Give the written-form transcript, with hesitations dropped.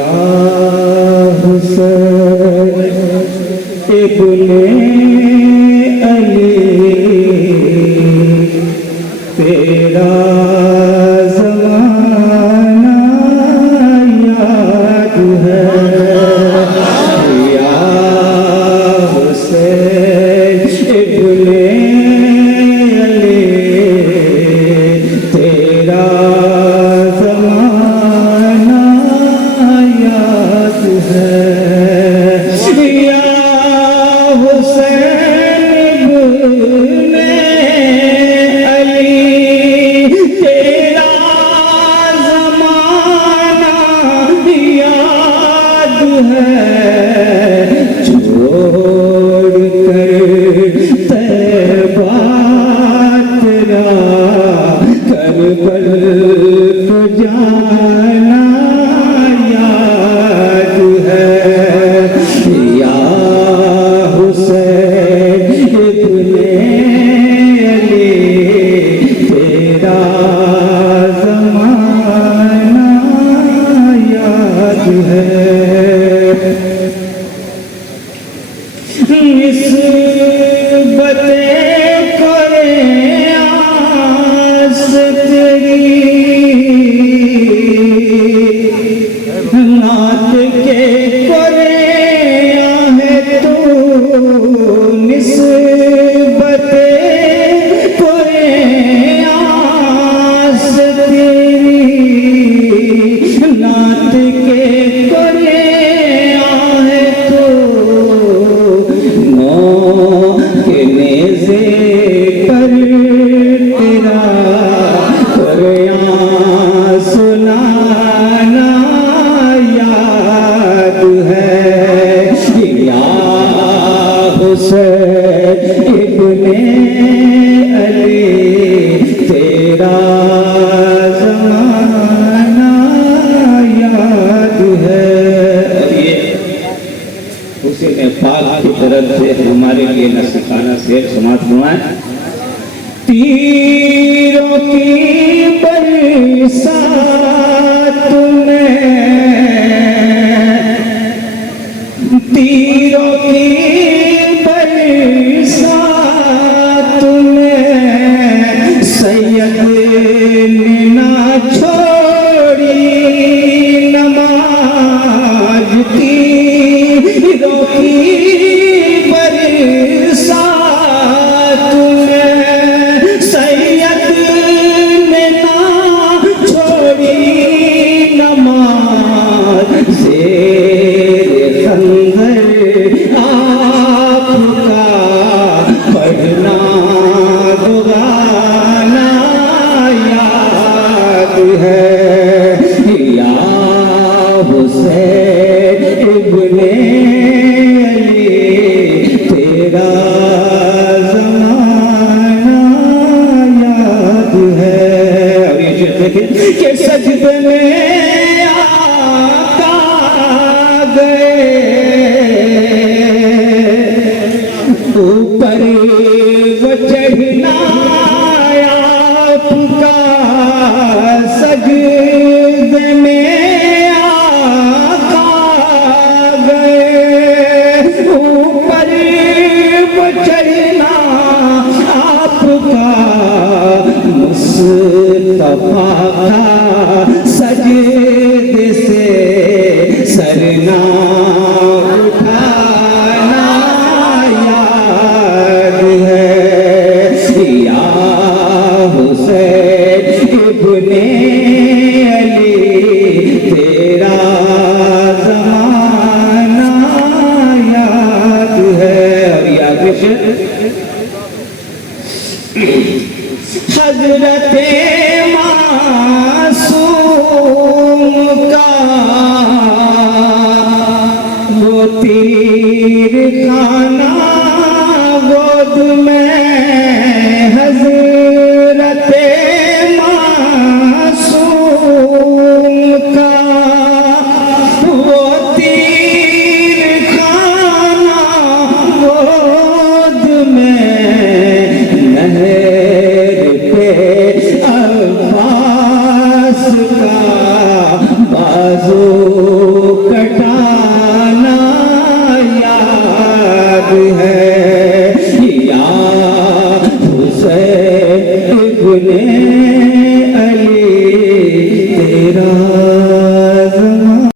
या हुसैन इब्ने अली तेरा ज़माना याद है। या हुसैन इब्ने अली तेरा ज़माना याद है। या हुसैन इब्ने अली तेरा ज़माना याद है। छोड़ कर तैबा तेरा करबल को जाना याद है। या हुसैन इब्ने अली तेरा ज़माना याद है। निस्बते करे आस तेरी नात के करे आहे तू। निस्बते करे आस तेरी नात के करे आहे तू। के नेज़े पर तेरा कुरान सुनाना याद है। या हुसैन इब्ने अली तेरा ज़माना याद है। ये हुसैन पाक की तरफ से हमारे लिए नसीहाना शेर समाप्त हुआ है। तीरों की बरसात में, तीरों की बरसात में सैयद ने ना छोड़ी नमाज। तीरों की बरसात में सैयद ने ना छोड़ी नमाज। ज़ेर खंजर आपका पढ़ना दुआना याद है। या हुसैन इब्ने अली तेरा ज़माना याद है। और ये शेर देखें कि सजदे में आका गए ऊपर वो चढ़ना आपका। सजदे में आका गए ऊपर वो चढ़ना आपका। मुस्तफा का सजदे से सरना उठाना याद है। या हुसैन इब्ने अली तेरा ज़माना याद है। और याद हज़रत मासूम का वो तीर खाना गोद में। हज़रत मासूम का वो तीर खाना गोद में। नहर पे अब्बास का बाजू है या हुसैन इब्ने